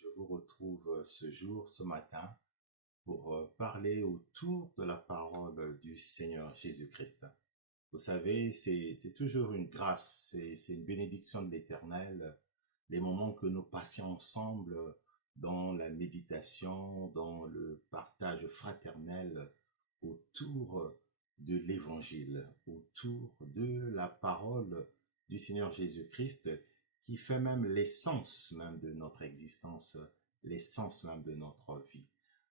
Je vous retrouve ce jour, ce matin, pour parler autour de la parole du Seigneur Jésus-Christ. Vous savez, c'est toujours une grâce, c'est une bénédiction de l'Éternel, les moments que nous passions ensemble dans la méditation, dans le partage fraternel autour de l'Évangile, autour de la parole du Seigneur Jésus-Christ, qui fait même l'essence même de notre existence, l'essence même de notre vie.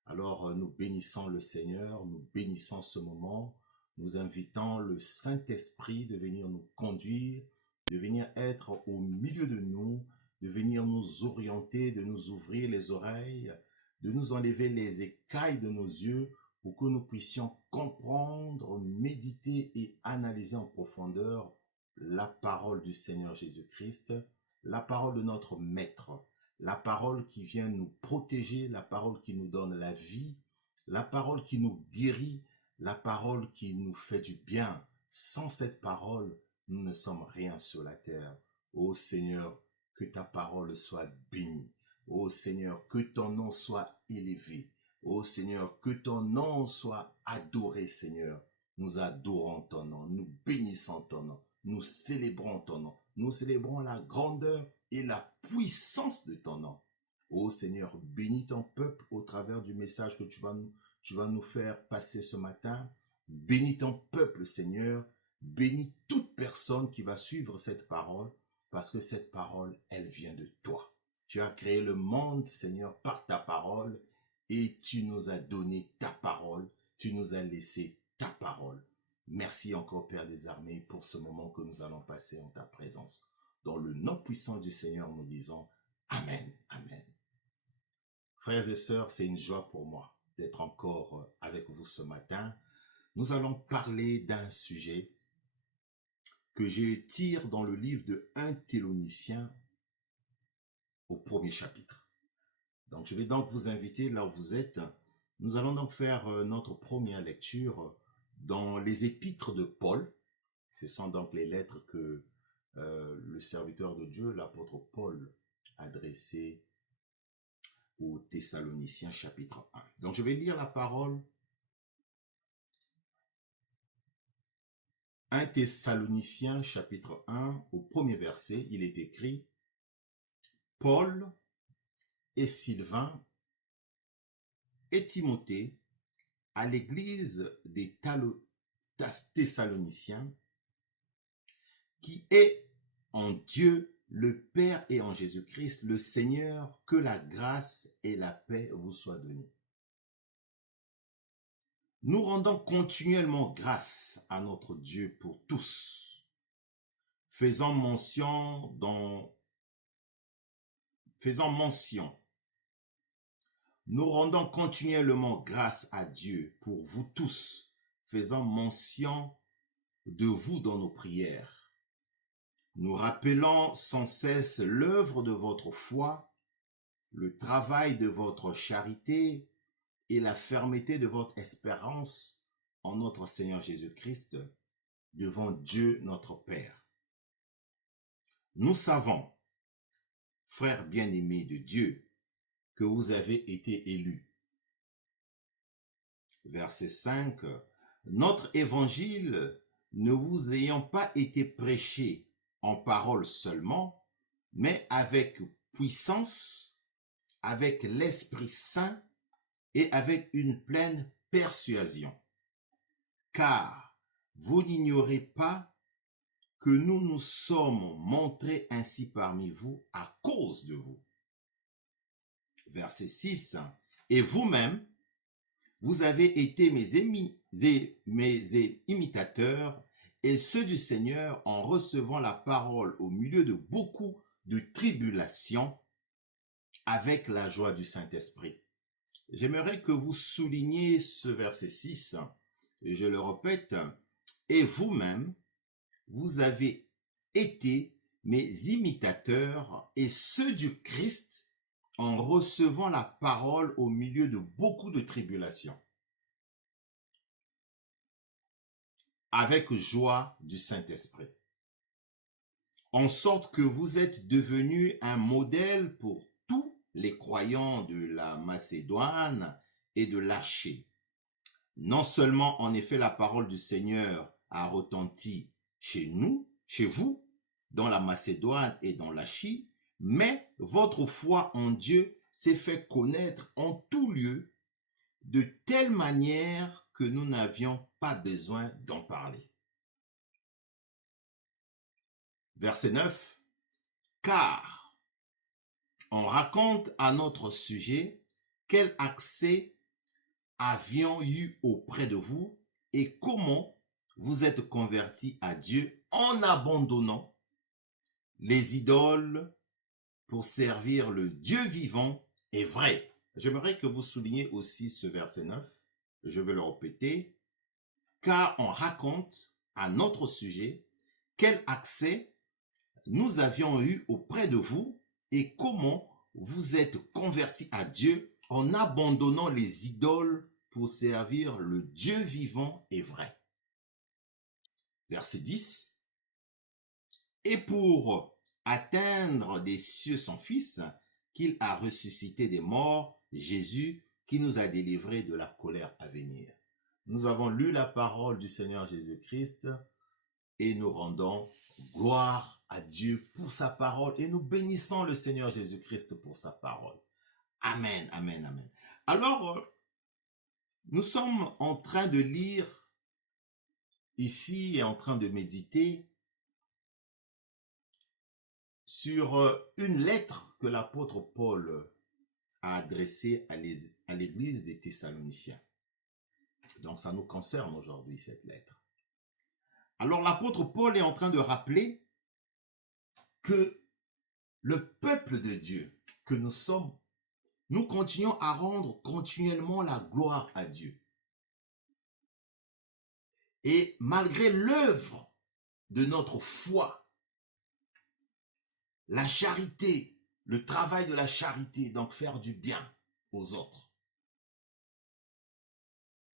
Alors, nous bénissons le Seigneur, nous bénissons ce moment, nous invitons le Saint-Esprit de venir nous conduire, de venir être au milieu de nous, de venir nous orienter, de nous ouvrir les oreilles, de nous enlever les écailles de nos yeux pour que nous puissions comprendre, méditer et analyser en profondeur la parole du Seigneur Jésus-Christ, la parole de notre Maître, la parole qui vient nous protéger, la parole qui nous donne la vie, la parole qui nous guérit, la parole qui nous fait du bien. Sans cette parole, nous ne sommes rien sur la terre. Ô Seigneur, que ta parole soit bénie. Ô Seigneur, que ton nom soit élevé. Ô Seigneur, que ton nom soit adoré, Seigneur. Nous adorons ton nom, nous bénissons ton nom, nous célébrons ton nom. Nous célébrons la grandeur et la puissance de ton nom. Ô Seigneur, bénis ton peuple au travers du message que tu vas nous faire passer ce matin. Bénis ton peuple, Seigneur. Bénis toute personne qui va suivre cette parole, parce que cette parole, elle vient de toi. Tu as créé le monde, Seigneur, par ta parole, et tu nous as donné ta parole, tu nous as laissé ta parole. Merci encore, Père des armées, pour ce moment que nous allons passer en ta présence. Dans le nom puissant du Seigneur, nous disons Amen, Amen. Frères et sœurs, c'est une joie pour moi d'être encore avec vous ce matin. Nous allons parler d'un sujet que je tire dans le livre de 1 Thessaloniciens au premier chapitre. Donc, je vais donc vous inviter là où vous êtes. Nous allons donc faire notre première lecture dans les épîtres de Paul. Ce sont donc les lettres que le serviteur de Dieu, l'apôtre Paul, a adressées aux Thessaloniciens chapitre 1. Donc, je vais lire la parole. 1 Thessaloniciens chapitre 1, au premier verset, il est écrit « Paul et Sylvain et Timothée à l'église des Thessaloniciens, qui est en Dieu le Père et en Jésus-Christ le Seigneur, que la grâce et la paix vous soient données. Nous rendons continuellement grâce à notre Dieu pour tous, faisant mention. Nous rendons continuellement grâce à Dieu pour vous tous, faisant mention de vous dans nos prières. Nous rappelons sans cesse l'œuvre de votre foi, le travail de votre charité et la fermeté de votre espérance en notre Seigneur Jésus-Christ devant Dieu notre Père. Nous savons, frères bien-aimés de Dieu, que vous avez été élus. Verset 5. Notre évangile ne vous ayant pas été prêché en parole seulement, mais avec puissance, avec l'Esprit Saint et avec une pleine persuasion. Car vous n'ignorez pas que nous nous sommes montrés ainsi parmi vous à cause de vous. Verset 6. Et vous-même, vous avez été mes imitateurs et ceux du Seigneur en recevant la parole au milieu de beaucoup de tribulations avec la joie du Saint-Esprit. J'aimerais que vous souligniez ce verset 6, et je le répète, et vous-même, vous avez été mes imitateurs et ceux du Christ en recevant la parole au milieu de beaucoup de tribulations, avec joie du Saint-Esprit, en sorte que vous êtes devenus un modèle pour tous les croyants de la Macédoine et de l'Achée. Non seulement, en effet, la parole du Seigneur a retenti chez nous, chez vous, dans la Macédoine et dans l'Achie, mais votre foi en Dieu s'est fait connaître en tout lieu, de telle manière que nous n'avions pas besoin d'en parler. Verset 9. Car on raconte à notre sujet quel accès avions eu auprès de vous et comment vous êtes convertis à Dieu en abandonnant les idoles pour servir le Dieu vivant et vrai. J'aimerais que vous souligniez aussi ce verset 9. Je vais le répéter. Car on raconte à notre sujet quel accès nous avions eu auprès de vous et comment vous êtes convertis à Dieu en abandonnant les idoles pour servir le Dieu vivant et vrai. Verset 10. Et pour atteindre des cieux son Fils, qu'il a ressuscité des morts, Jésus, qui nous a délivrés de la colère à venir. Nous avons lu la parole du Seigneur Jésus-Christ et nous rendons gloire à Dieu pour sa parole et nous bénissons le Seigneur Jésus-Christ pour sa parole. Amen, amen, amen. Alors, nous sommes en train de lire ici et en train de méditer sur une lettre que l'apôtre Paul a adressée à l'église des Thessaloniciens. Donc, ça nous concerne aujourd'hui, cette lettre. Alors, l'apôtre Paul est en train de rappeler que le peuple de Dieu que nous sommes, nous continuons à rendre continuellement la gloire à Dieu. Et malgré l'œuvre de notre foi, la charité, le travail de la charité, donc faire du bien aux autres,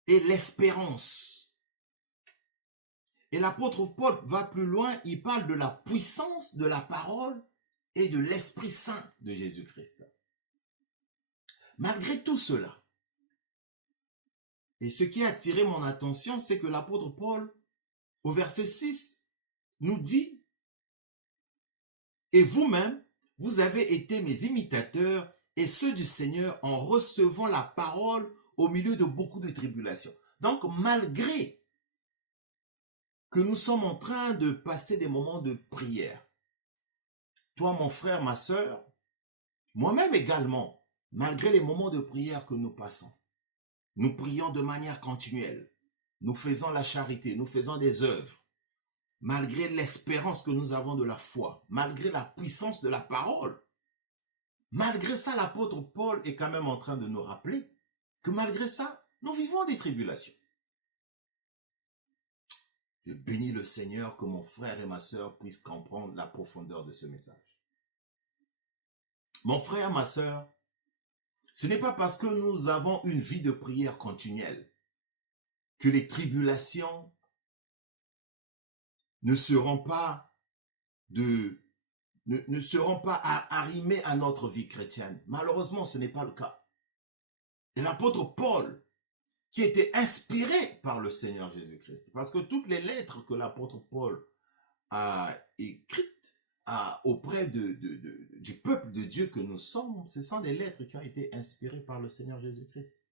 et l'espérance. Et l'apôtre Paul va plus loin, il parle de la puissance de la parole et de l'Esprit Saint de Jésus-Christ. Malgré tout cela, et ce qui a attiré mon attention, c'est que l'apôtre Paul, au verset 6, nous dit « Et vous-même, vous avez été mes imitateurs et ceux du Seigneur en recevant la parole au milieu de beaucoup de tribulations. » Donc, malgré que nous sommes en train de passer des moments de prière, toi, mon frère, ma sœur, moi-même également, malgré les moments de prière que nous passons, nous prions de manière continuelle, nous faisons la charité, nous faisons des œuvres, malgré l'espérance que nous avons de la foi, malgré la puissance de la parole, malgré ça, l'apôtre Paul est quand même en train de nous rappeler que malgré ça, nous vivons des tribulations. Je bénis le Seigneur que mon frère et ma sœur puissent comprendre la profondeur de ce message. Mon frère, ma sœur, ce n'est pas parce que nous avons une vie de prière continuelle que les tribulations ne seront pas arrimées à notre vie chrétienne. Malheureusement, ce n'est pas le cas. Et l'apôtre Paul, qui était inspiré par le Seigneur Jésus-Christ, parce que toutes les lettres que l'apôtre Paul a écrites auprès du peuple de Dieu que nous sommes, ce sont des lettres qui ont été inspirées par le Seigneur Jésus-Christ.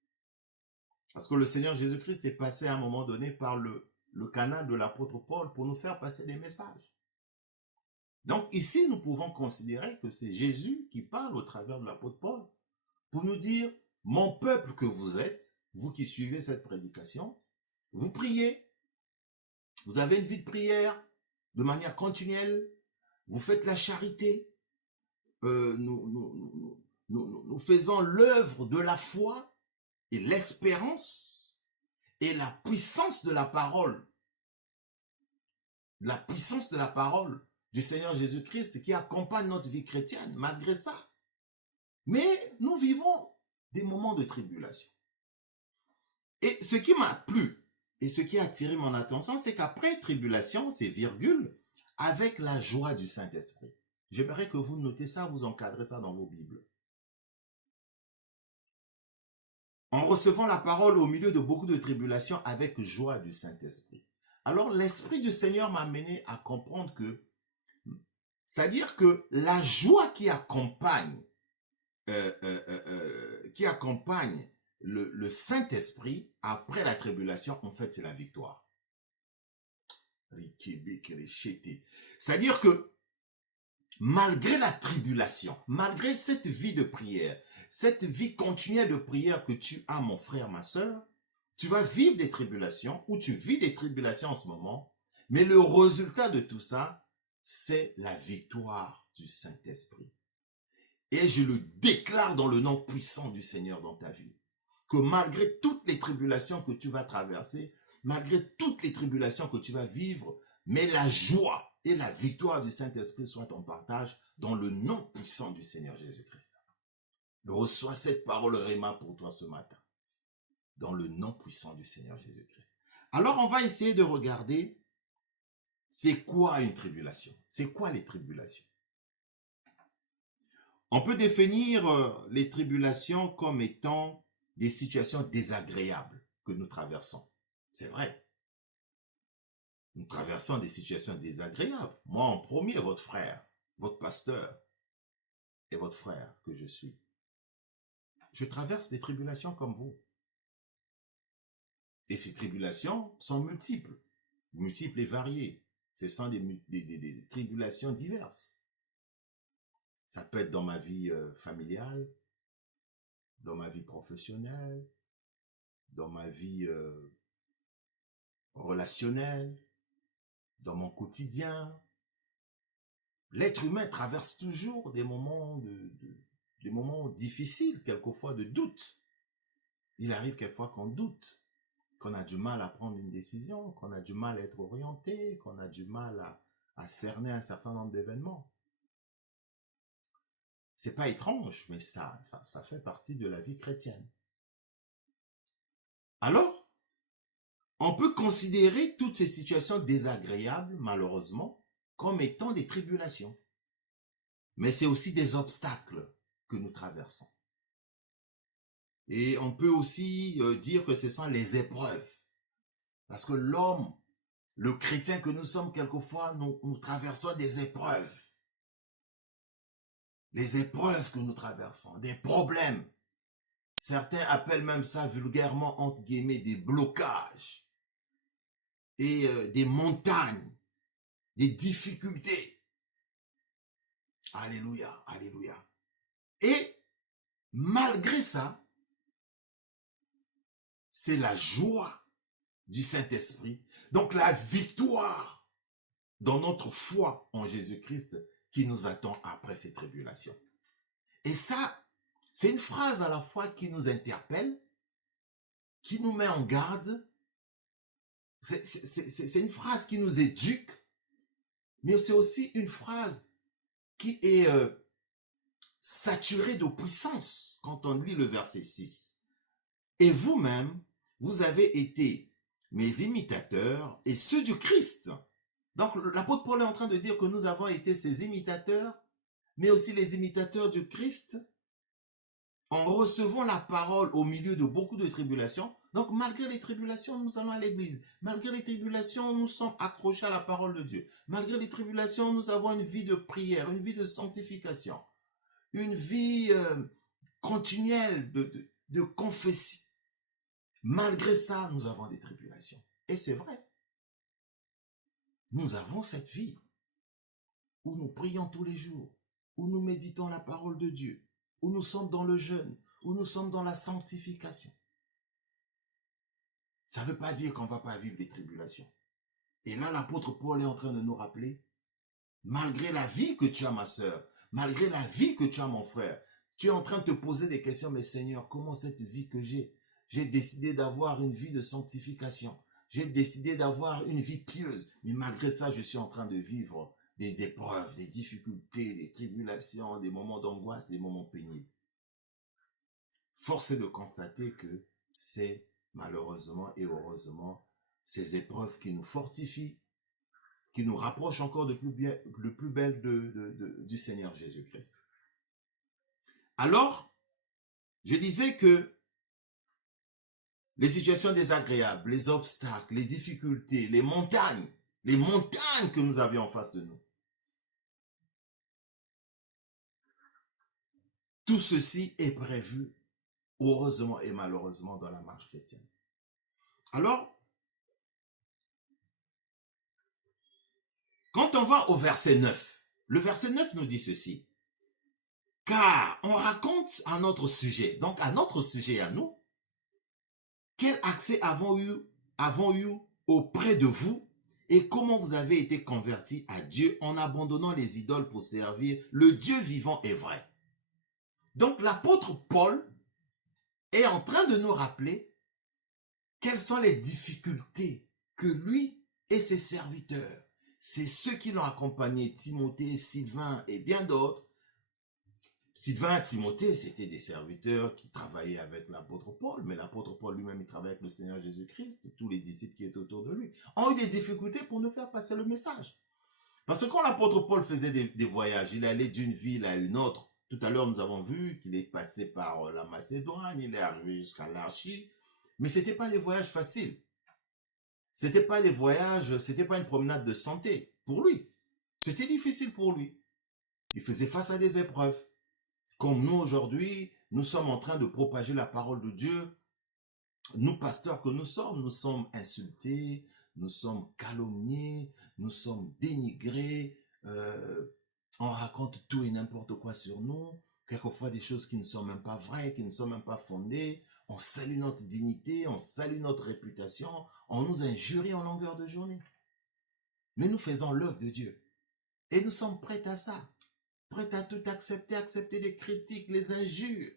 Parce que le Seigneur Jésus-Christ est passé à un moment donné par le canal de l'apôtre Paul pour nous faire passer des messages. Donc ici, nous pouvons considérer que c'est Jésus qui parle au travers de l'apôtre Paul pour nous dire, mon peuple que vous êtes, vous qui suivez cette prédication, vous priez, vous avez une vie de prière de manière continuelle, vous faites la charité, nous faisons l'œuvre de la foi et l'espérance et la puissance de la parole du Seigneur Jésus-Christ qui accompagne notre vie chrétienne, malgré ça. Mais nous vivons des moments de tribulation. Et ce qui m'a plu et ce qui a attiré mon attention, c'est qu'après tribulation, c'est virgule, avec la joie du Saint-Esprit. J'aimerais que vous notez ça, vous encadrez ça dans vos Bibles. en recevant la parole au milieu de beaucoup de tribulations avec joie du Saint-Esprit. Alors, l'Esprit du Seigneur m'a amené à comprendre que, c'est-à-dire que la joie qui accompagne le Saint-Esprit après la tribulation, en fait, c'est la victoire. C'est-à-dire que malgré la tribulation, malgré cette vie de prière, cette vie continuelle de prière que tu as, mon frère, ma soeur, tu vas vivre des tribulations, ou tu vis des tribulations en ce moment, mais le résultat de tout ça, c'est la victoire du Saint-Esprit. Et je le déclare dans le nom puissant du Seigneur dans ta vie, que malgré toutes les tribulations que tu vas traverser, malgré toutes les tribulations que tu vas vivre, mais la joie et la victoire du Saint-Esprit soient ton partage dans le nom puissant du Seigneur Jésus-Christ. Reçois cette parole Réma pour toi ce matin, dans le nom puissant du Seigneur Jésus-Christ. Alors on va essayer de regarder, c'est quoi une tribulation? C'est quoi les tribulations? On peut définir les tribulations comme étant des situations désagréables que nous traversons. C'est vrai. Nous traversons des situations désagréables. Moi en premier, votre frère, votre pasteur et votre frère que je suis. Je traverse des tribulations comme vous. Et ces tribulations sont multiples et variées. Ce sont des tribulations diverses. Ça peut être dans ma vie familiale, dans ma vie professionnelle, dans ma vie relationnelle, dans mon quotidien. L'être humain traverse toujours des moments difficiles, quelquefois de doute. Il arrive quelquefois qu'on doute, qu'on a du mal à prendre une décision, qu'on a du mal à être orienté, qu'on a du mal à cerner un certain nombre d'événements. C'est pas étrange, mais ça fait partie de la vie chrétienne. Alors, on peut considérer toutes ces situations désagréables, malheureusement, comme étant des tribulations. Mais c'est aussi des obstacles que nous traversons. Et on peut aussi dire que ce sont les épreuves. Parce que l'homme, le chrétien que nous sommes, quelquefois, nous traversons des épreuves. Les épreuves que nous traversons, des problèmes. Certains appellent même ça vulgairement, entre guillemets, des blocages. Et des montagnes, des difficultés. Alléluia, alléluia. Et malgré ça, c'est la joie du Saint-Esprit. Donc la victoire dans notre foi en Jésus-Christ qui nous attend après ces tribulations. Et ça, c'est une phrase à la fois qui nous interpelle, qui nous met en garde. C'est une phrase qui nous éduque, mais c'est aussi une phrase qui est saturée de puissance quand on lit le verset 6. Et vous-même, vous avez été mes imitateurs et ceux du Christ. Donc l'apôtre Paul est en train de dire que nous avons été ses imitateurs, mais aussi les imitateurs du Christ, en recevant la parole au milieu de beaucoup de tribulations. Donc malgré les tribulations, nous allons à l'église. Malgré les tribulations, nous sommes accrochés à la parole de Dieu. Malgré les tribulations, nous avons une vie de prière, une vie de sanctification, une vie continuelle de confession. Malgré ça, nous avons des tribulations. Et c'est vrai. Nous avons cette vie où nous prions tous les jours, où nous méditons la parole de Dieu, où nous sommes dans le jeûne, où nous sommes dans la sanctification. Ça ne veut pas dire qu'on ne va pas vivre des tribulations. Et là, l'apôtre Paul est en train de nous rappeler, malgré la vie que tu as, ma sœur, malgré la vie que tu as, mon frère, tu es en train de te poser des questions, mais Seigneur, comment cette vie que j'ai décidé d'avoir une vie de sanctification. J'ai décidé d'avoir une vie pieuse. Mais malgré ça, je suis en train de vivre des épreuves, des difficultés, des tribulations, des moments d'angoisse, des moments pénibles. Force est de constater que c'est malheureusement et heureusement ces épreuves qui nous fortifient, qui nous rapprochent encore de plus belle du Seigneur Jésus-Christ. Alors, je disais que les situations désagréables, les obstacles, les difficultés, les montagnes que nous avions en face de nous. Tout ceci est prévu, heureusement et malheureusement, dans la marche chrétienne. Alors, quand on va au verset 9, le verset 9 nous dit ceci. Car on raconte à notre sujet, donc à notre sujet à nous, quel accès avons eu auprès de vous et comment vous avez été convertis à Dieu en abandonnant les idoles pour servir le Dieu vivant et vrai. Donc l'apôtre Paul est en train de nous rappeler quelles sont les difficultés que lui et ses serviteurs, c'est ceux qui l'ont accompagné, Timothée, Sylvain et bien d'autres. Sylvain et Timothée, c'était des serviteurs qui travaillaient avec l'apôtre Paul, mais l'apôtre Paul lui-même, il travaillait avec le Seigneur Jésus-Christ, tous les disciples qui étaient autour de lui, ont eu des difficultés pour nous faire passer le message. Parce que quand l'apôtre Paul faisait des voyages, il allait d'une ville à une autre. Tout à l'heure, nous avons vu qu'il est passé par la Macédoine, il est arrivé jusqu'à l'Archie, mais ce n'était pas des voyages faciles. C'était pas des voyages, c'était pas une promenade de santé pour lui. C'était difficile pour lui. Il faisait face à des épreuves. Comme nous aujourd'hui, nous sommes en train de propager la parole de Dieu. Nous, pasteurs que nous sommes insultés, nous sommes calomniés, nous sommes dénigrés, on raconte tout et n'importe quoi sur nous, quelquefois des choses qui ne sont même pas vraies, qui ne sont même pas fondées, on salue notre dignité, on salue notre réputation, on nous injurie en longueur de journée. Mais nous faisons l'œuvre de Dieu et nous sommes prêts à ça, prêts à tout accepter, accepter les critiques, les injures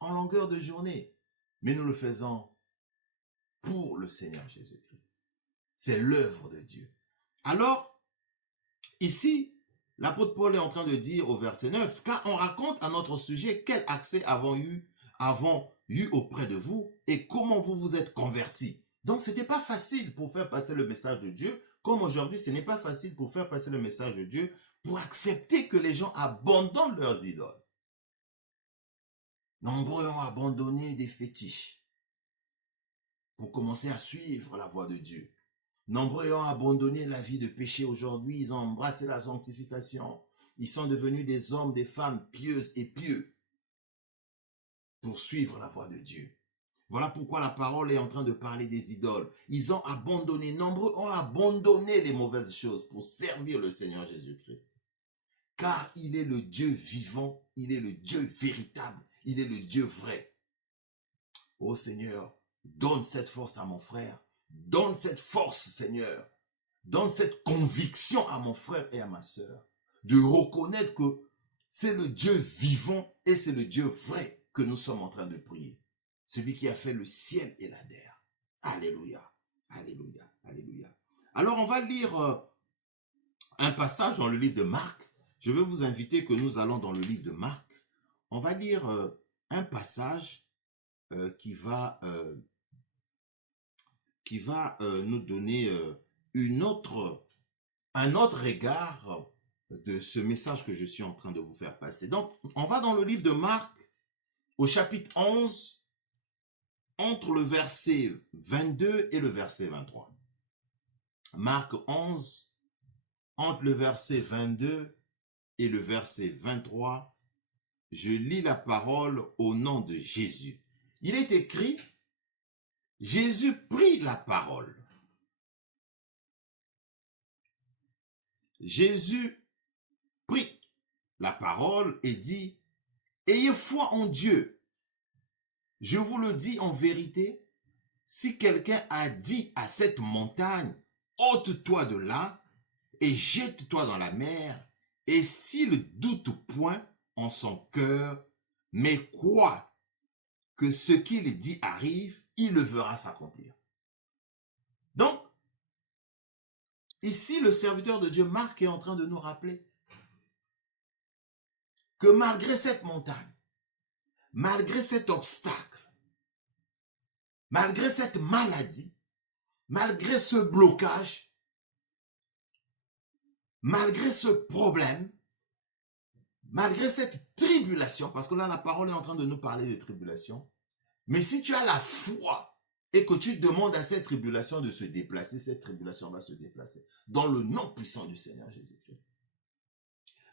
en longueur de journée. Mais nous le faisons pour le Seigneur Jésus-Christ. C'est l'œuvre de Dieu. Alors, ici, l'apôtre Paul est en train de dire au verset 9, car on raconte à notre sujet quel accès avons eu auprès de vous et comment vous vous êtes convertis. Donc, ce n'était pas facile pour faire passer le message de Dieu, comme aujourd'hui, ce n'est pas facile pour faire passer le message de Dieu, pour accepter que les gens abandonnent leurs idoles. Nombreux ont abandonné des fétiches pour commencer à suivre la voie de Dieu. Nombreux ont abandonné la vie de péché aujourd'hui, ils ont embrassé la sanctification. Ils sont devenus des hommes, des femmes pieuses et pieux pour suivre la voie de Dieu. Voilà pourquoi la parole est en train de parler des idoles. Ils ont abandonné, nombreux ont abandonné les mauvaises choses pour servir le Seigneur Jésus-Christ. Car il est le Dieu vivant, il est le Dieu véritable, il est le Dieu vrai. Ô Seigneur, donne cette force à mon frère. Donne cette force, Seigneur. Donne cette conviction à mon frère et à ma sœur de reconnaître que c'est le Dieu vivant et c'est le Dieu vrai que nous sommes en train de prier. Celui qui a fait le ciel et la terre. Alléluia, alléluia, alléluia. Alors, on va lire un passage dans le livre de Marc. Je vais vous inviter que nous allons dans le livre de Marc. On va lire un passage qui va nous donner un autre regard de ce message que je suis en train de vous faire passer. Donc, on va dans le livre de Marc, au chapitre 11, entre le verset 22 et le verset 23. Marc 11, entre le verset 22 et le verset 23, je lis la parole au nom de Jésus. Il est écrit, Jésus prit la parole. Jésus prit la parole et dit, ayez foi en Dieu. Je vous le dis en vérité, si quelqu'un a dit à cette montagne, ôte-toi de là et jette-toi dans la mer, et s'il doute point en son cœur, mais croit que ce qu'il dit arrive, il le verra s'accomplir. Donc, ici, le serviteur de Dieu, Marc, est en train de nous rappeler que malgré cette montagne, malgré cet obstacle, malgré cette maladie, malgré ce blocage, malgré ce problème, malgré cette tribulation, parce que là, la parole est en train de nous parler de tribulation, mais si tu as la foi et que tu demandes à cette tribulation de se déplacer, cette tribulation va se déplacer. Dans le nom puissant du Seigneur Jésus-Christ.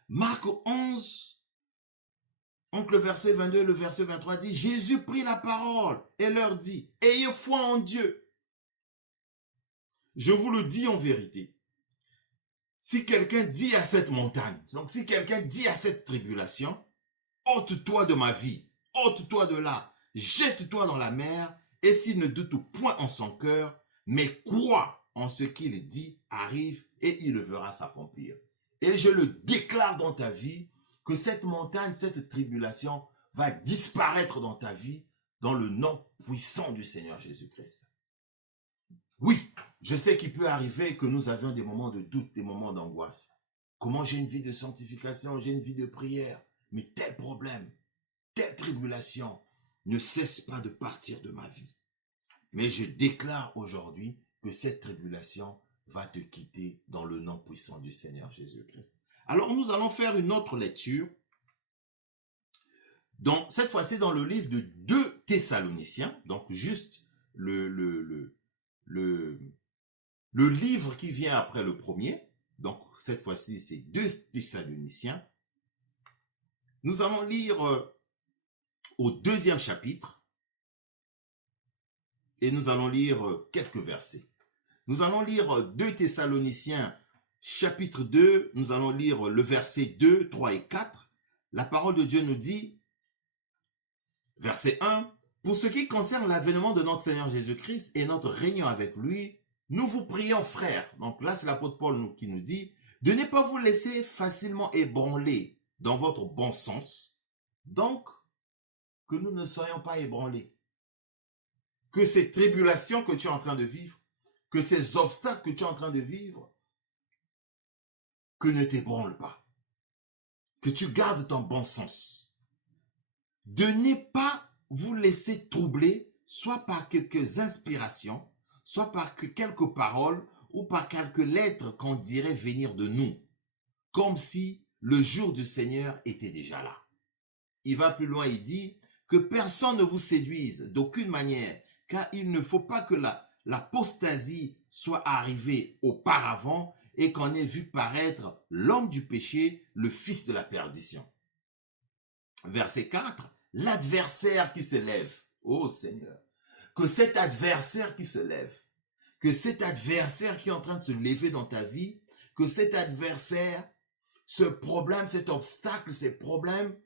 Marc 11, donc le verset 22 et le verset 23 dit, Jésus prit la parole et leur dit, ayez foi en Dieu. Je vous le dis en vérité. Si quelqu'un dit à cette montagne, donc si quelqu'un dit à cette tribulation, ôte-toi de ma vie, ôte-toi de là, jette-toi dans la mer, et s'il ne doute point en son cœur, mais croit en ce qu'il dit, arrive, et il le verra s'accomplir. Et je le déclare dans ta vie, que cette montagne, cette tribulation va disparaître dans ta vie, dans le nom puissant du Seigneur Jésus-Christ. Oui, je sais qu'il peut arriver que nous avions des moments de doute, des moments d'angoisse. Comment j'ai une vie de sanctification, j'ai une vie de prière, mais tel problème, telle tribulation ne cesse pas de partir de ma vie. Mais je déclare aujourd'hui que cette tribulation va te quitter dans le nom puissant du Seigneur Jésus-Christ. Alors nous allons faire une autre lecture, donc cette fois-ci dans le livre de 2 Thessaloniciens, donc juste le livre qui vient après le premier, donc cette fois-ci c'est 2 Thessaloniciens. Nous allons lire au 2e chapitre et nous allons lire quelques versets. Nous allons lire 2 Thessaloniciens chapitre 2, nous allons lire le verset 2, 3 et 4. La parole de Dieu nous dit, verset 1, « Pour ce qui concerne l'avènement de notre Seigneur Jésus-Christ et notre réunion avec lui, nous vous prions, frères. » Donc là, c'est l'apôtre Paul qui nous dit, « de ne pas vous laisser facilement ébranler dans votre bon sens. » Donc, que nous ne soyons pas ébranlés. Que ces tribulations que tu es en train de vivre, que ces obstacles que tu es en train de vivre, que ne t'ébranle pas, que tu gardes ton bon sens, de ne pas vous laisser troubler, soit par quelques inspirations, soit par quelques paroles, ou par quelques lettres qu'on dirait venir de nous, comme si le jour du Seigneur était déjà là. Il va plus loin, il dit que personne ne vous séduise d'aucune manière, car il ne faut pas que l'apostasie soit arrivée auparavant, et qu'on ait vu paraître l'homme du péché, le fils de la perdition. Verset 4, l'adversaire qui se lève. Oh Seigneur, que cet adversaire qui se lève, que cet adversaire qui est en train de se lever dans ta vie, que cet adversaire, ce problème, cet obstacle, ces problèmes,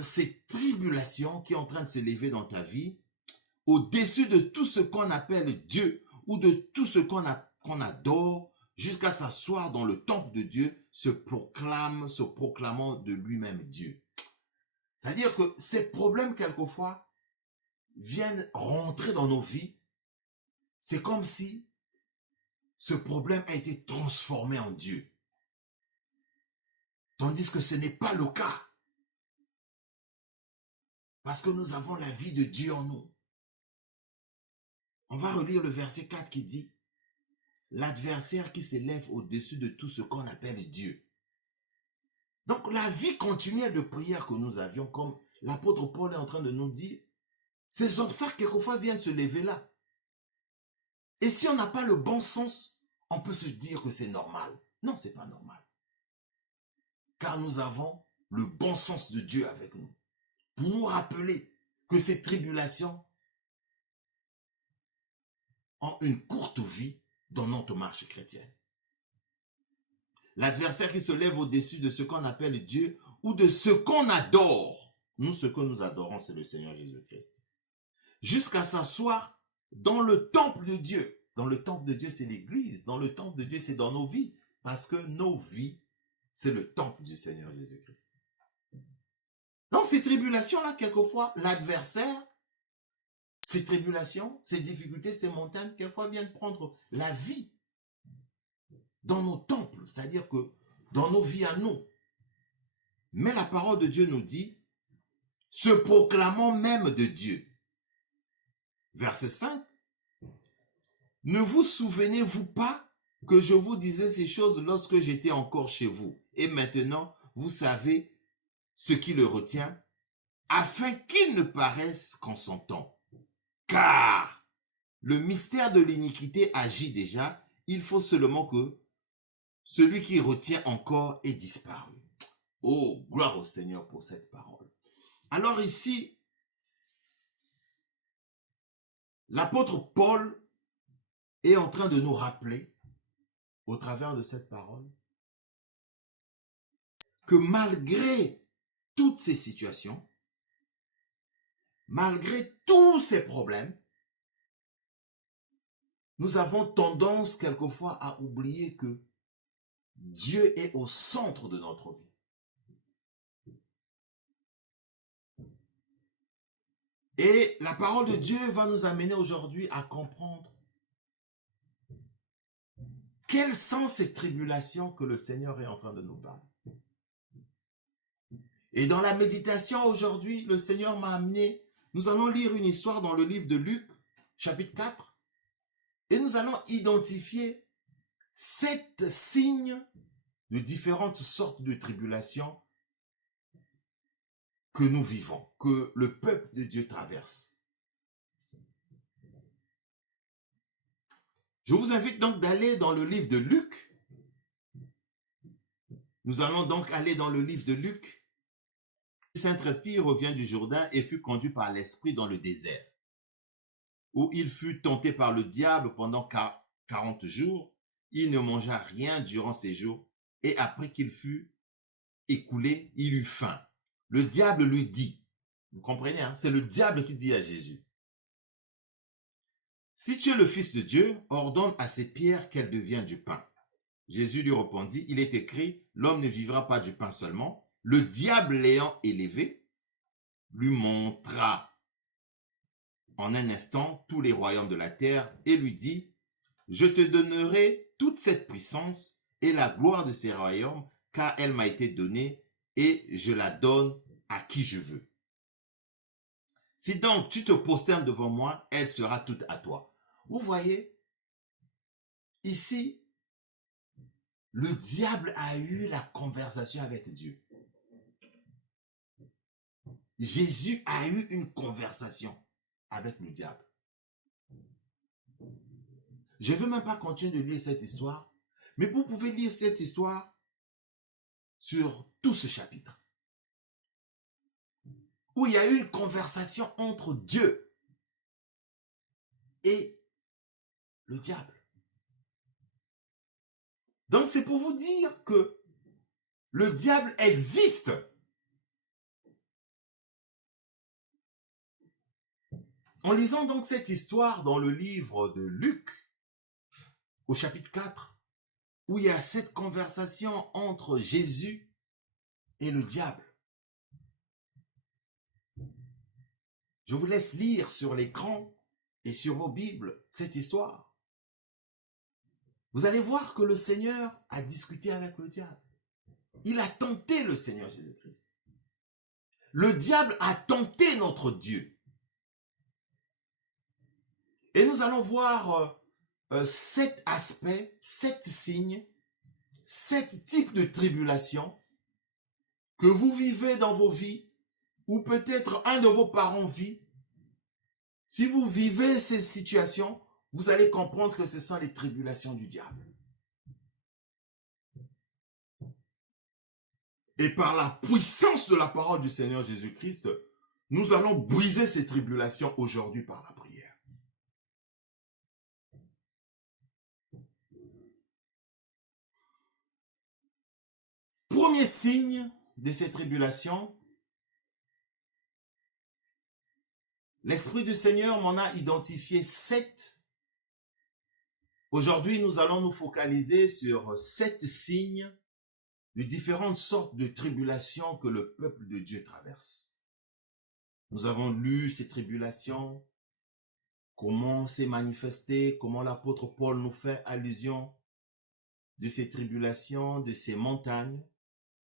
ces tribulations qui est en train de se lever dans ta vie, au-dessus de tout ce qu'on appelle Dieu, ou de tout ce qu'on adore, jusqu'à s'asseoir dans le temple de Dieu, se proclamant de lui-même Dieu. C'est-à-dire que ces problèmes, quelquefois, viennent rentrer dans nos vies. C'est comme si ce problème a été transformé en Dieu. Tandis que ce n'est pas le cas. Parce que nous avons la vie de Dieu en nous. On va relire le verset 4 qui dit, l'adversaire qui s'élève au-dessus de tout ce qu'on appelle Dieu. Donc la vie continuelle de prière que nous avions, comme l'apôtre Paul est en train de nous dire, ces obstacles quelquefois viennent se lever là. Et si on n'a pas le bon sens, on peut se dire que c'est normal. Non, c'est pas normal. Car nous avons le bon sens de Dieu avec nous. Pour nous rappeler que ces tribulations ont une courte vie dans notre marche chrétienne. L'adversaire qui se lève au-dessus de ce qu'on appelle Dieu ou de ce qu'on adore. Nous, ce que nous adorons, c'est le Seigneur Jésus-Christ. Jusqu'à s'asseoir dans le temple de Dieu. Dans le temple de Dieu, c'est l'Église. Dans le temple de Dieu, c'est dans nos vies. Parce que nos vies, c'est le temple du Seigneur Jésus-Christ. Dans ces tribulations-là, quelquefois, l'adversaire, ces tribulations, ces difficultés, ces montagnes, quelquefois viennent prendre la vie dans nos temples, c'est-à-dire que dans nos vies à nous. Mais la parole de Dieu nous dit, se proclamant même de Dieu. Verset 5. Ne vous souvenez-vous pas que je vous disais ces choses lorsque j'étais encore chez vous? Et maintenant, vous savez ce qui le retient, afin qu'il ne paraisse qu'en son temps. Car le mystère de l'iniquité agit déjà. Il faut seulement que celui qui retient encore ait disparu. Oh, gloire au Seigneur pour cette parole. Alors ici, l'apôtre Paul est en train de nous rappeler, au travers de cette parole, que malgré toutes ces situations, malgré tous ces problèmes, nous avons tendance quelquefois à oublier que Dieu est au centre de notre vie. Et la parole de Dieu va nous amener aujourd'hui à comprendre quelles sont ces tribulations que le Seigneur est en train de nous parler. Et dans la méditation aujourd'hui, le Seigneur m'a amené, nous allons lire une histoire dans le livre de Luc, chapitre 4, et nous allons identifier 7 signes de différentes sortes de tribulations que nous vivons, que le peuple de Dieu traverse. Je vous invite donc d'aller dans le livre de Luc. Nous allons donc aller dans le livre de Luc. Saint-Esprit revient du Jourdain et fut conduit par l'Esprit dans le désert, où il fut tenté par le diable pendant 40 jours. Il ne mangea rien durant ces jours, et après qu'il fut écoulé, il eut faim. Le diable lui dit, vous comprenez, hein? C'est le diable qui dit à Jésus, « Si tu es le Fils de Dieu, ordonne à ces pierres qu'elles deviennent du pain. » Jésus lui répondit, « Il est écrit, l'homme ne vivra pas du pain seulement. » Le diable l'ayant élevé, lui montra en un instant tous les royaumes de la terre et lui dit, « Je te donnerai toute cette puissance et la gloire de ces royaumes, car elle m'a été donnée et je la donne à qui je veux. Si donc tu te prosternes devant moi, elle sera toute à toi. » Vous voyez, ici, le diable a eu la conversation avec Dieu. Jésus a eu une conversation avec le diable. Je ne veux même pas continuer de lire cette histoire, mais vous pouvez lire cette histoire sur tout ce chapitre, où il y a eu une conversation entre Dieu et le diable. Donc c'est pour vous dire que le diable existe. En lisant donc cette histoire dans le livre de Luc, au chapitre 4, où il y a cette conversation entre Jésus et le diable. Je vous laisse lire sur l'écran et sur vos Bibles cette histoire. Vous allez voir que le Seigneur a discuté avec le diable. Il a tenté le Seigneur Jésus-Christ. Le diable a tenté notre Dieu. Et nous allons voir 7 aspects, 7 signes, 7 types de tribulations que vous vivez dans vos vies, ou peut-être un de vos parents vit. Si vous vivez ces situations, vous allez comprendre que ce sont les tribulations du diable. Et par la puissance de la parole du Seigneur Jésus-Christ, nous allons briser ces tribulations aujourd'hui par la prière. Premier signe de ces tribulations, l'Esprit du Seigneur m'en a identifié 7. Aujourd'hui, nous allons nous focaliser sur 7 signes de différentes sortes de tribulations que le peuple de Dieu traverse. Nous avons lu ces tribulations, comment c'est manifesté, comment l'apôtre Paul nous fait allusion de ces tribulations, de ces montagnes,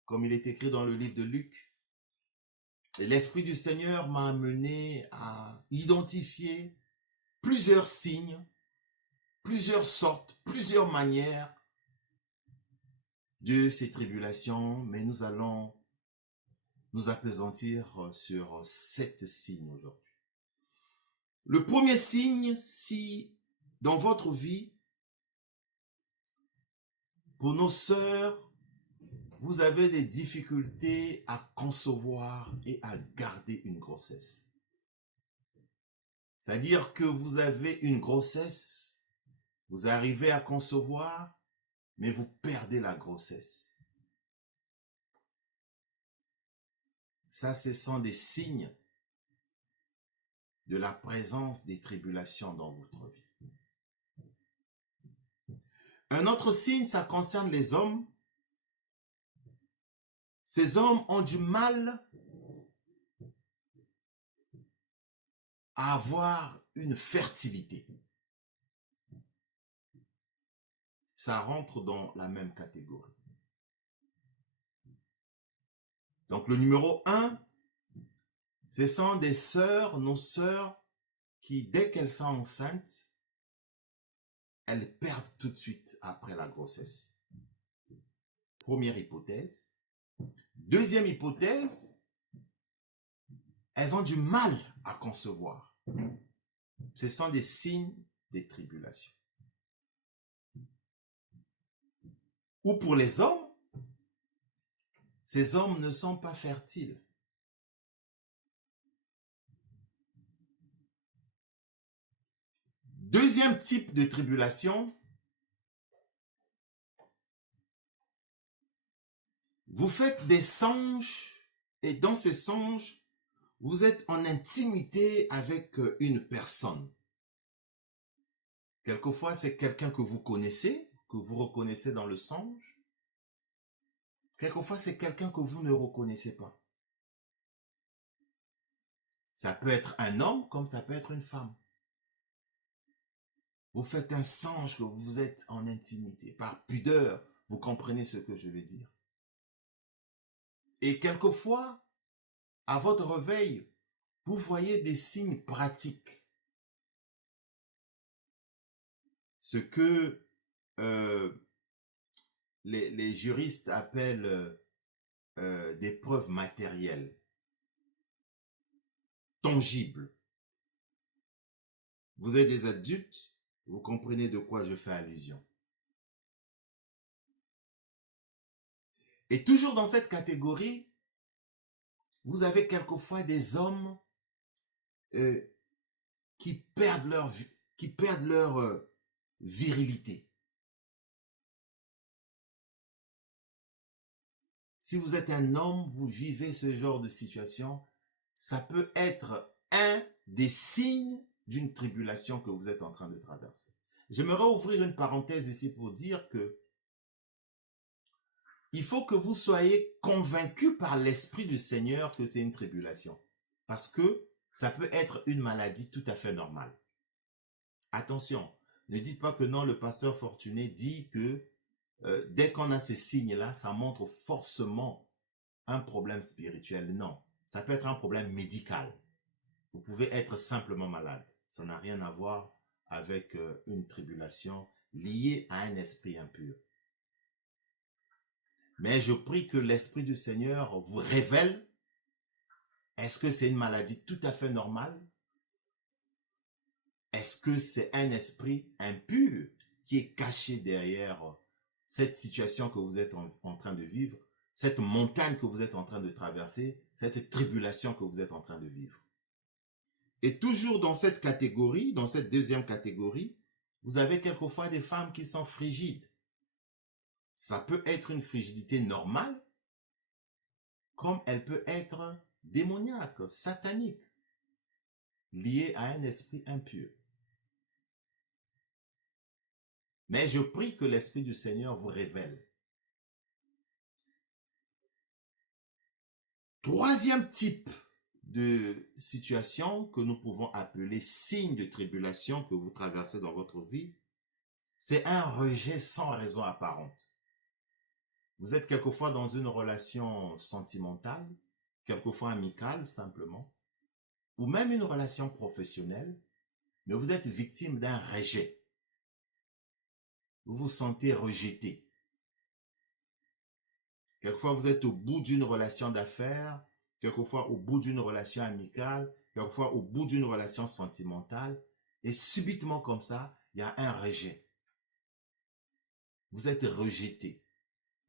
comme il est écrit dans le livre de Luc. Et l'Esprit du Seigneur m'a amené à identifier plusieurs signes, plusieurs sortes, plusieurs manières de ces tribulations, mais nous allons nous appesantir sur 7 signes aujourd'hui. Le premier signe, si dans votre vie, pour nos sœurs, vous avez des difficultés à concevoir et à garder une grossesse. C'est-à-dire que vous avez une grossesse, vous arrivez à concevoir, mais vous perdez la grossesse. Ça, ce sont des signes de la présence des tribulations dans votre vie. Un autre signe, ça concerne les hommes. Ces hommes ont du mal à avoir une fertilité. Ça rentre dans la même catégorie. Donc le numéro 1, ce sont des sœurs, nos sœurs, qui dès qu'elles sont enceintes, elles perdent tout de suite après la grossesse. Première hypothèse. Deuxième hypothèse, elles ont du mal à concevoir. Ce sont des signes des tribulations. Ou pour les hommes, ces hommes ne sont pas fertiles. Deuxième type de tribulation, vous faites des songes et dans ces songes, vous êtes en intimité avec une personne. Quelquefois, c'est quelqu'un que vous connaissez, que vous reconnaissez dans le songe. Quelquefois, c'est quelqu'un que vous ne reconnaissez pas. Ça peut être un homme comme ça peut être une femme. Vous faites un songe que vous êtes en intimité. Par pudeur, vous comprenez ce que je veux dire. Et quelquefois, à votre réveil, vous voyez des signes pratiques. Ce que les juristes appellent des preuves matérielles, tangibles. Vous êtes des adultes, vous comprenez de quoi je fais allusion. Et toujours dans cette catégorie, vous avez quelquefois des hommes qui perdent leur virilité. Si vous êtes un homme, vous vivez ce genre de situation, ça peut être un des signes d'une tribulation que vous êtes en train de traverser. J'aimerais ouvrir une parenthèse ici pour dire que il faut que vous soyez convaincus par l'Esprit du Seigneur que c'est une tribulation. Parce que ça peut être une maladie tout à fait normale. Attention, ne dites pas que non, le pasteur Fortuné dit que dès qu'on a ces signes-là, ça montre forcément un problème spirituel. Non, ça peut être un problème médical. Vous pouvez être simplement malade. Ça n'a rien à voir avec une tribulation liée à un esprit impur. Mais je prie que l'Esprit du Seigneur vous révèle, est-ce que c'est une maladie tout à fait normale? Est-ce que c'est un esprit impur qui est caché derrière cette situation que vous êtes en train de vivre, cette montagne que vous êtes en train de traverser, cette tribulation que vous êtes en train de vivre? Et toujours dans cette catégorie, dans cette deuxième catégorie, vous avez quelquefois des femmes qui sont frigides. Ça peut être une frigidité normale, comme elle peut être démoniaque, satanique, liée à un esprit impur. Mais je prie que l'Esprit du Seigneur vous révèle. Troisième type de situation que nous pouvons appeler signe de tribulation que vous traversez dans votre vie, c'est un rejet sans raison apparente. Vous êtes quelquefois dans une relation sentimentale, quelquefois amicale simplement, ou même une relation professionnelle, mais vous êtes victime d'un rejet. Vous vous sentez rejeté. Quelquefois, vous êtes au bout d'une relation d'affaires, quelquefois au bout d'une relation amicale, quelquefois au bout d'une relation sentimentale, et subitement comme ça, il y a un rejet. Vous êtes rejeté.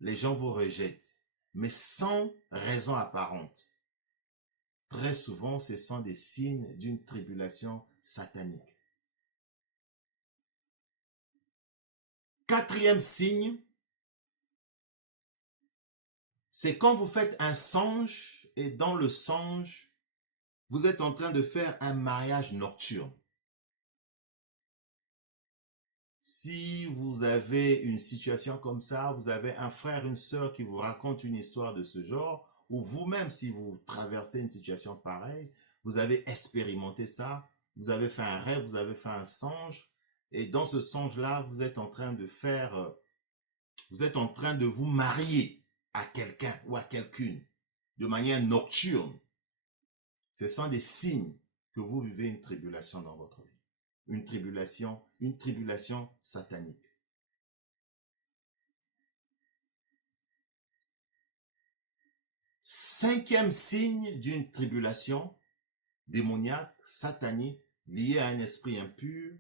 Les gens vous rejettent, mais sans raison apparente. Très souvent, ce sont des signes d'une tribulation satanique. Quatrième signe, c'est quand vous faites un songe et dans le songe, vous êtes en train de faire un mariage nocturne. Si vous avez une situation comme ça, vous avez un frère, une sœur qui vous raconte une histoire de ce genre, ou vous-même, si vous traversez une situation pareille, vous avez expérimenté ça, vous avez fait un rêve, vous avez fait un songe, et dans ce songe-là, vous êtes en train de faire, vous êtes en train de vous marier à quelqu'un ou à quelqu'une de manière nocturne. Ce sont des signes que vous vivez une tribulation dans votre vie. Une tribulation satanique. Cinquième signe d'une tribulation démoniaque, satanique, liée à un esprit impur,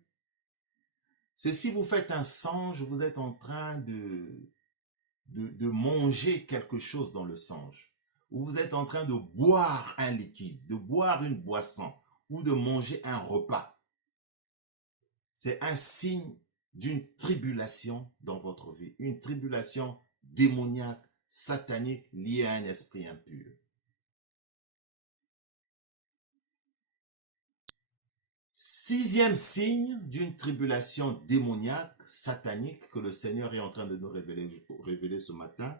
c'est si vous faites un songe, vous êtes en train de manger quelque chose dans le songe, ou vous êtes en train de boire un liquide, de boire une boisson, ou de manger un repas. C'est un signe d'une tribulation dans votre vie, une tribulation démoniaque, satanique, liée à un esprit impur. Sixième signe d'une tribulation démoniaque, satanique, que le Seigneur est en train de nous révéler ce matin,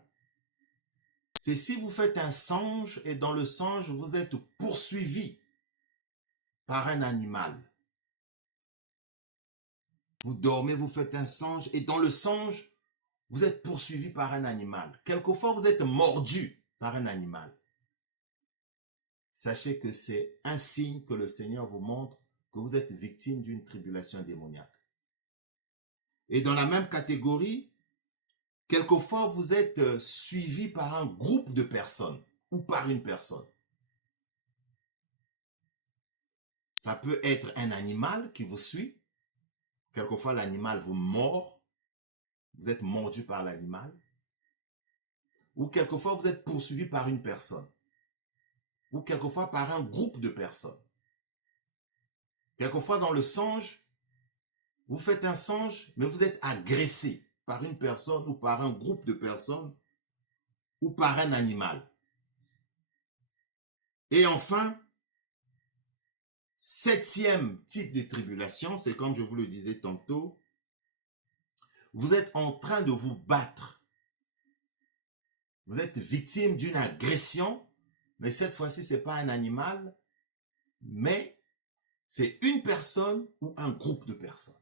c'est si vous faites un songe et dans le songe, vous êtes poursuivi par un animal. Vous dormez, vous faites un songe et dans le songe, vous êtes poursuivi par un animal. Quelquefois, vous êtes mordu par un animal. Sachez que c'est un signe que le Seigneur vous montre que vous êtes victime d'une tribulation démoniaque. Et dans la même catégorie, quelquefois, vous êtes suivi par un groupe de personnes ou par une personne. Ça peut être un animal qui vous suit. Quelquefois, l'animal vous mord. Vous êtes mordu par l'animal. Ou quelquefois, vous êtes poursuivi par une personne. Ou quelquefois par un groupe de personnes. Quelquefois, dans le songe, vous faites un songe, mais vous êtes agressé par une personne ou par un groupe de personnes ou par un animal. Et enfin, septième type de tribulation, c'est comme je vous le disais tantôt, vous êtes en train de vous battre. Vous êtes victime d'une agression, mais cette fois-ci, ce n'est pas un animal, mais c'est une personne ou un groupe de personnes.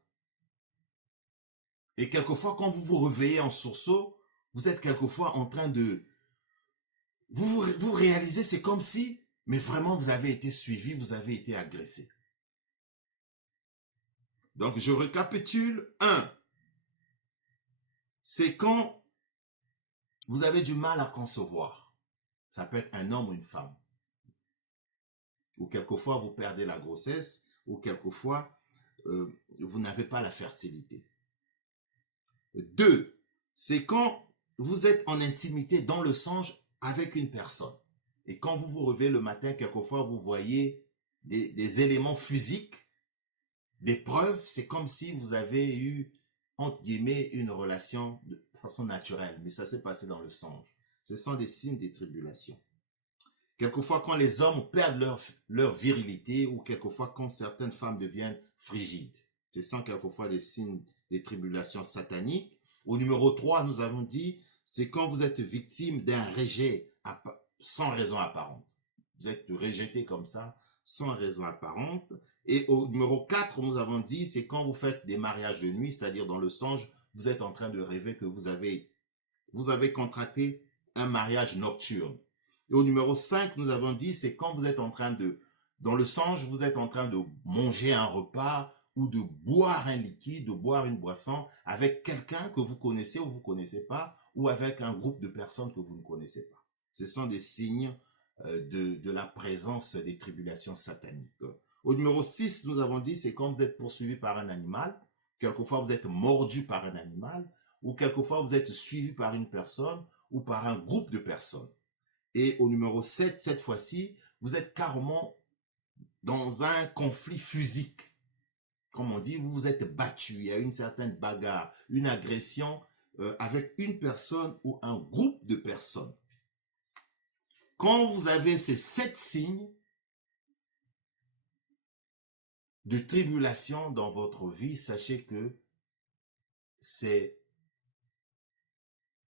Et quelquefois, quand vous vous réveillez en sursaut, vous êtes quelquefois en train de... Vous réalisez, c'est comme si, mais vraiment, vous avez été suivi, vous avez été agressé. Donc, je récapitule. 1. C'est quand vous avez du mal à concevoir. Ça peut être un homme ou une femme. Ou quelquefois, vous perdez la grossesse, ou quelquefois, vous n'avez pas la fertilité. 2, c'est quand vous êtes en intimité dans le songe avec une personne. Et quand vous vous réveillez le matin, quelquefois, vous voyez des éléments physiques, des preuves. C'est comme si vous avez eu, entre guillemets, une relation de façon naturelle. Mais ça s'est passé dans le songe. Ce sont des signes des tribulations. Quelquefois, quand les hommes perdent leur virilité ou quelquefois quand certaines femmes deviennent frigides. Ce sont quelquefois des signes des tribulations sataniques. Au numéro 3, nous avons dit, c'est quand vous êtes victime d'un rejet sans raison apparente. Vous êtes rejeté comme ça, sans raison apparente. Et au numéro 4, nous avons dit, c'est quand vous faites des mariages de nuit, c'est-à-dire dans le songe, vous êtes en train de rêver que vous avez contracté un mariage nocturne. Et au numéro 5, nous avons dit, c'est quand vous êtes en train de, dans le songe, vous êtes en train de manger un repas ou de boire un liquide, de boire une boisson avec quelqu'un que vous connaissez ou vous ne connaissez pas, ou avec un groupe de personnes que vous ne connaissez pas. Ce sont des signes de la présence des tribulations sataniques. Au numéro 6, nous avons dit, c'est quand vous êtes poursuivi par un animal, quelquefois vous êtes mordu par un animal, ou quelquefois vous êtes suivi par une personne ou par un groupe de personnes. Et au numéro 7, cette fois-ci, vous êtes carrément dans un conflit physique. Comme on dit, vous vous êtes battu, il y a une certaine bagarre, une agression avec une personne ou un groupe de personnes. Quand vous avez ces 7 signes de tribulation dans votre vie, sachez que c'est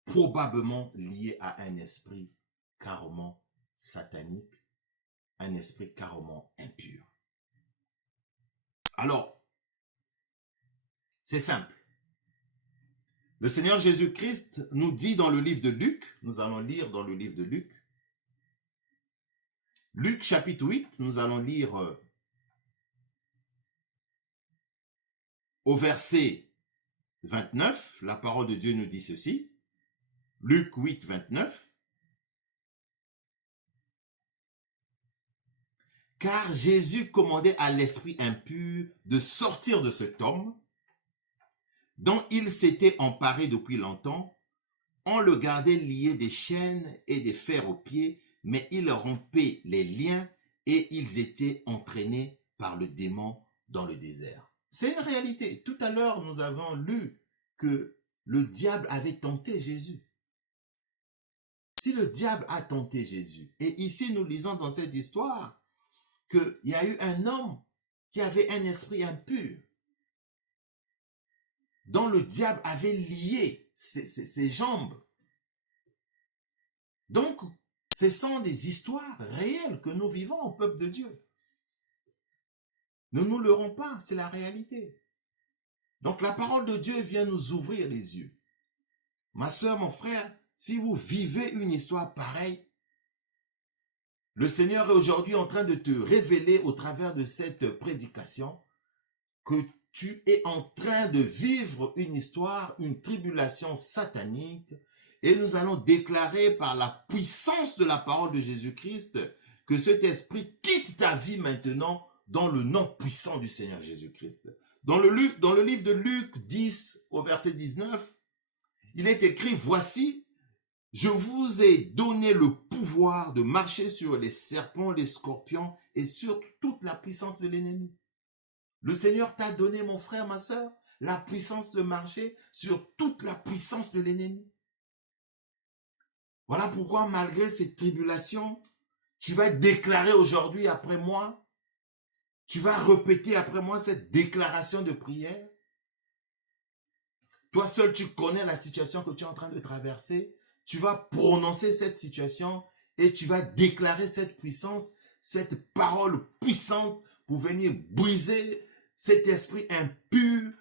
probablement lié à un esprit carrément satanique, un esprit carrément impur. Alors, c'est simple. Le Seigneur Jésus-Christ nous dit dans le livre de Luc, nous allons lire dans le livre de Luc, Luc chapitre 8, nous allons lire au verset 29, la parole de Dieu nous dit ceci, Luc 8, 29. Car Jésus commandait à l'esprit impur de sortir de cet homme, dont il s'était emparé depuis longtemps. On le gardait lié des chaînes et des fers aux pieds, mais il rompait les liens et ils étaient entraînés par le démon dans le désert. C'est une réalité. Tout à l'heure, nous avons lu que le diable avait tenté Jésus. Si le diable a tenté Jésus, et ici nous lisons dans cette histoire qu'il y a eu un homme qui avait un esprit impur, dont le diable avait lié ses jambes. Donc, ce sont des histoires réelles que nous vivons au peuple de Dieu. Ne nous leurrons pas, c'est la réalité. Donc, la parole de Dieu vient nous ouvrir les yeux. Ma soeur, mon frère, si vous vivez une histoire pareille, le Seigneur est aujourd'hui en train de te révéler au travers de cette prédication que tu es en train de vivre une histoire, une tribulation satanique, et nous allons déclarer par la puissance de la parole de Jésus-Christ que cet esprit quitte ta vie maintenant dans le nom puissant du Seigneur Jésus-Christ. Dans le livre de Luc 10 au verset 19, il est écrit, voici, je vous ai donné le pouvoir de marcher sur les serpents, les scorpions et sur toute la puissance de l'ennemi. Le Seigneur t'a donné, mon frère, ma soeur, la puissance de marcher sur toute la puissance de l'ennemi. Voilà pourquoi, malgré ces tribulations, tu vas déclarer aujourd'hui après moi, tu vas répéter après moi cette déclaration de prière. Toi seul, tu connais la situation que tu es en train de traverser. Tu vas prononcer cette situation et tu vas déclarer cette puissance, cette parole puissante pour venir briser cet esprit impur,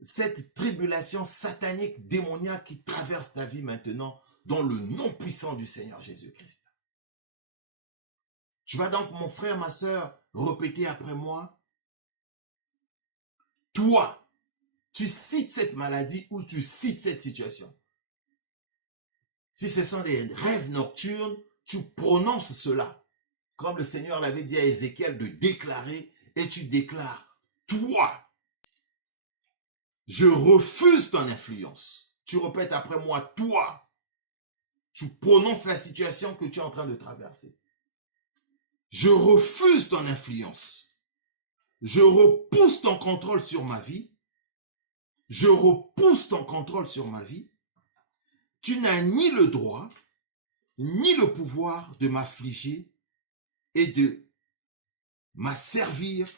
cette tribulation satanique, démoniaque qui traverse ta vie maintenant dans le nom puissant du Seigneur Jésus-Christ. Tu vas donc, mon frère, ma soeur, répéter après moi. Toi, tu cites cette maladie ou tu cites cette situation. Si ce sont des rêves nocturnes, tu prononces cela. Comme le Seigneur l'avait dit à Ézéchiel de déclarer, et tu déclares, toi, je refuse ton influence. Tu répètes après moi, toi, tu prononces la situation que tu es en train de traverser. Je refuse ton influence. Je repousse ton contrôle sur ma vie. Je repousse ton contrôle sur ma vie. Tu n'as ni le droit, ni le pouvoir de m'affliger et de m'asservir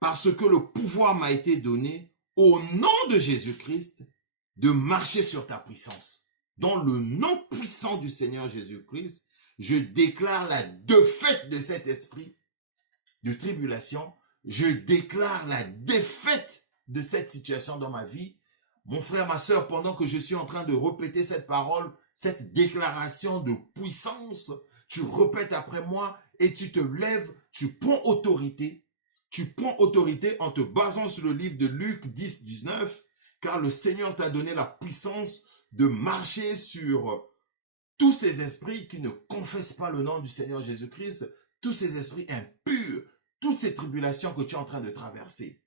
parce que le pouvoir m'a été donné au nom de Jésus-Christ de marcher sur ta puissance. Dans le nom puissant du Seigneur Jésus-Christ, je déclare la défaite de cet esprit de tribulation. Je déclare la défaite de cette situation dans ma vie. Mon frère, ma soeur, pendant que je suis en train de répéter cette parole, cette déclaration de puissance, tu répètes après moi et tu te lèves, tu prends autorité. Tu prends autorité en te basant sur le livre de Luc 10, 19, car le Seigneur t'a donné la puissance de marcher sur tous ces esprits qui ne confessent pas le nom du Seigneur Jésus-Christ, tous ces esprits impurs, toutes ces tribulations que tu es en train de traverser.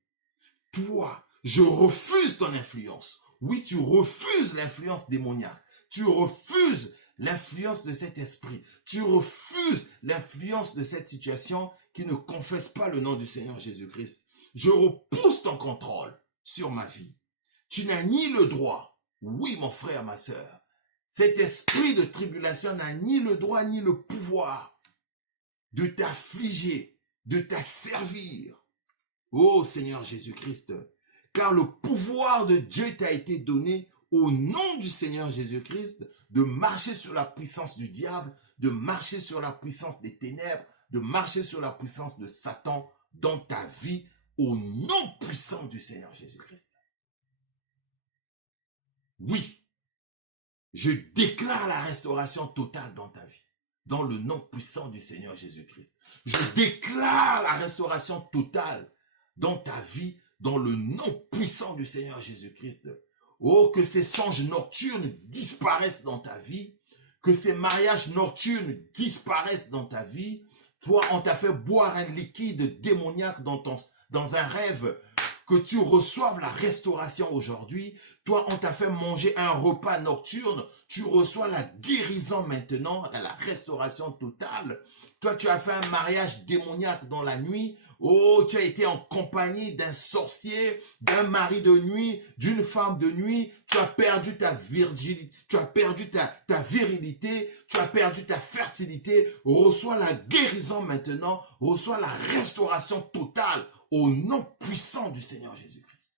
Toi, je refuse ton influence. Oui, tu refuses l'influence démoniaque. Tu refuses l'influence de cet esprit. Tu refuses l'influence de cette situation qui ne confesse pas le nom du Seigneur Jésus-Christ. Je repousse ton contrôle sur ma vie. Tu n'as ni le droit, oui mon frère, ma sœur, cet esprit de tribulation n'a ni le droit ni le pouvoir de t'affliger, de t'asservir. Ô Seigneur Jésus-Christ, car le pouvoir de Dieu t'a été donné au nom du Seigneur Jésus-Christ de marcher sur la puissance du diable, de marcher sur la puissance des ténèbres, de marcher sur la puissance de Satan dans ta vie au nom puissant du Seigneur Jésus-Christ. Oui, je déclare la restauration totale dans ta vie, dans le nom puissant du Seigneur Jésus-Christ. Je déclare la restauration totale dans ta vie, dans le nom puissant du Seigneur Jésus-Christ. Oh, que ces songes nocturnes disparaissent dans ta vie, que ces mariages nocturnes disparaissent dans ta vie. Toi, on t'a fait boire un liquide démoniaque dans un rêve, que tu reçoives la restauration aujourd'hui. Toi, on t'a fait manger un repas nocturne, tu reçois la guérison maintenant, la restauration totale. Toi, tu as fait un mariage démoniaque dans la nuit. Oh, tu as été en compagnie d'un sorcier, d'un mari de nuit, d'une femme de nuit. Tu as perdu ta virginité, tu as perdu ta virilité, tu as perdu ta fertilité. Reçois la guérison maintenant, reçois la restauration totale au nom puissant du Seigneur Jésus-Christ.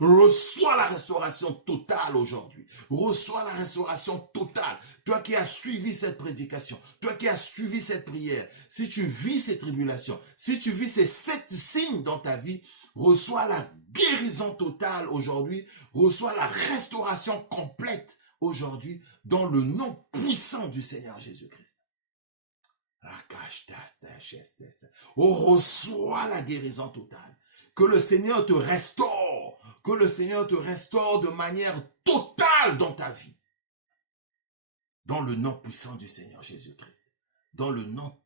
Reçois la restauration totale aujourd'hui. Reçois la restauration totale. Toi qui as suivi cette prédication, toi qui as suivi cette prière, si tu vis ces tribulations, si tu vis ces 7 signes dans ta vie, reçois la guérison totale aujourd'hui. Reçois la restauration complète aujourd'hui dans le nom puissant du Seigneur Jésus-Christ. Oh, reçois la guérison totale. Que le Seigneur te restaure. Que le Seigneur te restaure de manière totale dans ta vie. Dans le nom puissant du Seigneur Jésus-Christ. Dans le nom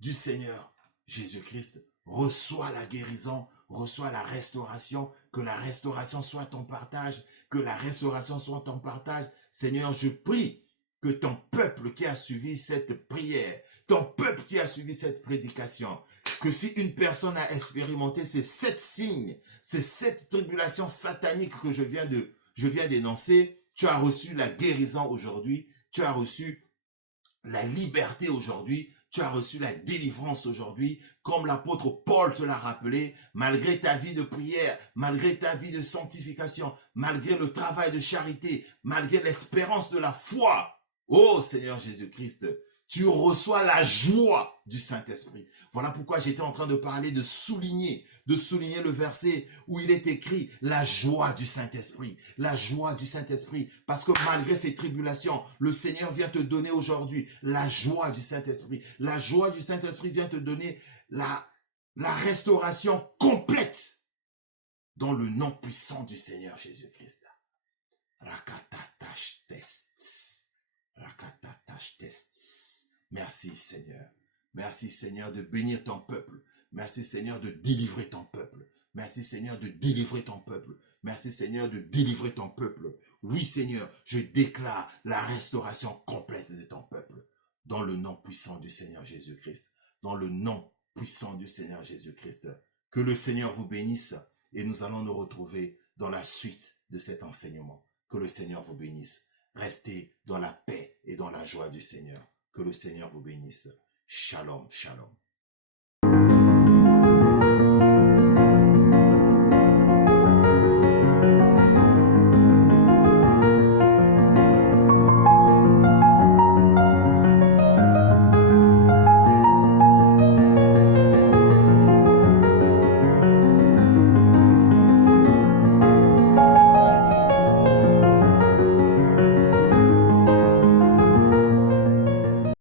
du Seigneur Jésus-Christ, reçois la guérison, reçois la restauration. Que la restauration soit ton partage. Que la restauration soit ton partage. Seigneur, je prie que ton peuple qui a suivi cette prière, ton peuple qui a suivi cette prédication, que si une personne a expérimenté ces 7 signes, ces 7 tribulations sataniques que je viens d'énoncer, tu as reçu la guérison aujourd'hui, tu as reçu la liberté aujourd'hui, tu as reçu la délivrance aujourd'hui, comme l'apôtre Paul te l'a rappelé, malgré ta vie de prière, malgré ta vie de sanctification, malgré le travail de charité, malgré l'espérance de la foi. Oh Seigneur Jésus-Christ, tu reçois la joie du Saint-Esprit. Voilà pourquoi j'étais en train de parler, de souligner le verset où il est écrit la joie du Saint-Esprit, la joie du Saint-Esprit. Parce que malgré ces tribulations, le Seigneur vient te donner aujourd'hui la joie du Saint-Esprit. La joie du Saint-Esprit vient te donner la restauration complète dans le nom puissant du Seigneur Jésus-Christ. Rakatatash test. Rakatatash test. Merci Seigneur. Merci Seigneur de bénir ton peuple. Merci Seigneur de délivrer ton peuple. Merci Seigneur de délivrer ton peuple. Merci Seigneur de délivrer ton peuple. Oui Seigneur, je déclare la restauration complète de ton peuple. Dans le nom puissant du Seigneur Jésus-Christ. Dans le nom puissant du Seigneur Jésus-Christ. Que le Seigneur vous bénisse et nous allons nous retrouver dans la suite de cet enseignement. Que le Seigneur vous bénisse. Restez dans la paix et dans la joie du Seigneur. Que le Seigneur vous bénisse. Shalom, shalom.